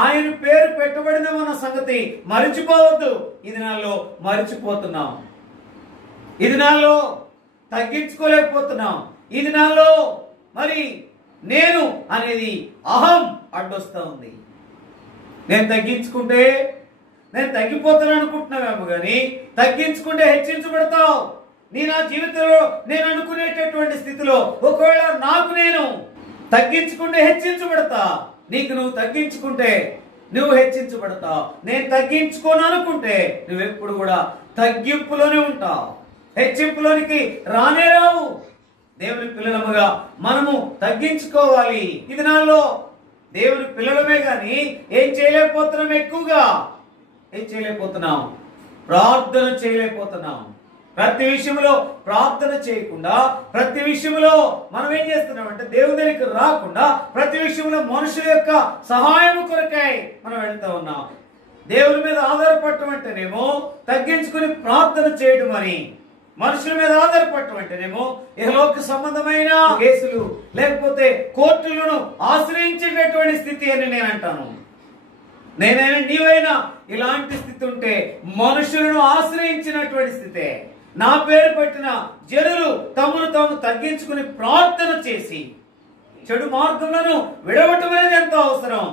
ఆయన పేరు పెట్టబడిన మన సంగతి మరిచిపోవద్దు. ఈ దినాల్లో మరిచిపోతున్నాం, ఈ దినాల్లో తగ్గించుకోలేకపోతున్నాం, ఈ దినాల్లో మరి నేను అనేది అహం అడ్డొస్తా ఉంది. నేను తగ్గించుకుంటే నేను తగ్గిపోతాను అనుకుంటున్నావేమో కానీ తగ్గించుకుంటే హెచ్చించబడతావు. నీ నా జీవితంలో నేను అనుకునేటటువంటి స్థితిలో ఒకవేళ నాకు నేను తగ్గించుకుంటే హెచ్చించబడతా. నీకు నువ్వు తగ్గించుకుంటే నువ్వు హెచ్చించబడతావు. నేను తగ్గించుకోను అనుకుంటే నువ్వెప్పుడు కూడా తగ్గింపులోనే ఉంటావు, హెచ్చింపులోనికి రానే రావు. దేవుని పిల్లలముగా మనము తగ్గించుకోవాలి. ఈ దినాల్లో దేవుని పిల్లలమే గాని ఏం చేయలేకపోతున్నాం, ఎక్కువగా ఏం చేయలేకపోతున్నాం, ప్రార్థన చేయలేకపోతున్నాం. ప్రతి విషయంలో ప్రార్థన చేయకుండా, ప్రతి విషయంలో మనం ఏం చేస్తున్నాం అంటే దేవుని దగ్గరికి రాకుండా ప్రతి విషయంలో మనుషుల యొక్క సహాయం కొరకై మనం వెళ్తా ఉన్నాం. దేవుని మీద ఆధారపడటం అంటేనేమో తగ్గించుకుని ప్రార్థన చేయడం అని, మనుషుల మీద ఆధారపడటం అంటేనేమో ఇహలోక సంబంధమైన కేసులు లేకపోతే కోర్టులను ఆశ్రయించేటటువంటి స్థితి అని నేను అంటాను. నేనైనా నీవైనా ఇలాంటి స్థితి ఉంటే మనుషులను ఆశ్రయించినటువంటి స్థితే. నా పేరు పెట్టిన జనులు తమను తాము తగ్గించుకుని ప్రార్థన చేసి చెడు మార్గములను విడవటం అనేది ఎంతో అవసరం.